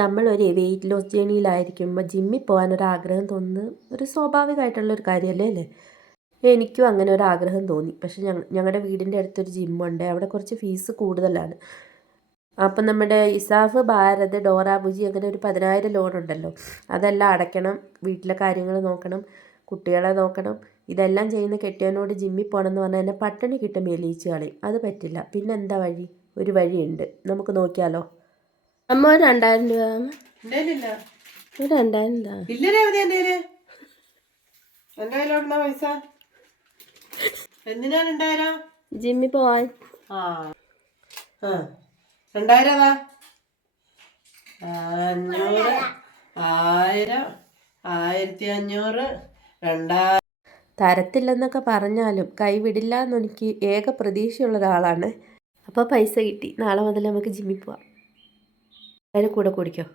നമ്മളൊരു weight loss ജേണിയിലായിരിക്കുമ്പോൾ ജിമ്മിൽ പോകാനൊരാഗ്രഹം തോന്നുന്നത് ഒരു സ്വാഭാവികമായിട്ടുള്ളൊരു കാര്യമല്ലേ അല്ലേ? എനിക്കും അങ്ങനെ ഒരു ആഗ്രഹം തോന്നി. പക്ഷെ ഞങ്ങളുടെ വീടിൻ്റെ അടുത്തൊരു ജിമ്മുണ്ട്. അവിടെ കുറച്ച് ഫീസ് കൂടുതലാണ്. അപ്പം നമ്മുടെ ഇസാഫ് ഭാരത് ഡോറ ബുജി അങ്ങനെ ഒരു 10,000 ലോണുണ്ടല്ലോ, അതെല്ലാം അടയ്ക്കണം. വീട്ടിലെ കാര്യങ്ങൾ നോക്കണം, കുട്ടികളെ നോക്കണം. ഇതെല്ലാം ചെയ്യുന്ന കെട്ടിയവനോട് ജിമ്മിൽ പോകണം എന്ന് പറഞ്ഞാൽ എന്നെ പട്ടിണി കിട്ടും, മെലിയിച്ച് കളയും. അത് പറ്റില്ല. പിന്നെ എന്താ വഴി? ഒരു വഴിയുണ്ട്, നമുക്ക് നോക്കിയാലോ? അമ്മ ഒരു 2,000 രൂപ. ഒരു 2,000 പൈസ എന്തിനാണ് 2000? ജിമ്മിൽ പോവാൻ. 2000 500 1000 1500 2000. തരത്തില്ലെന്നൊക്കെ പറഞ്ഞാലും കൈവിടില്ല എന്നെനിക്ക് ഏക പ്രതീക്ഷയുള്ള ഒരാളാണ്. അപ്പോൾ പൈസ കിട്ടി. നാളെ മുതൽ നമുക്ക് ജിമ്മിൽ പോവാം. അതിന് കൂടെ കുടിക്കോ?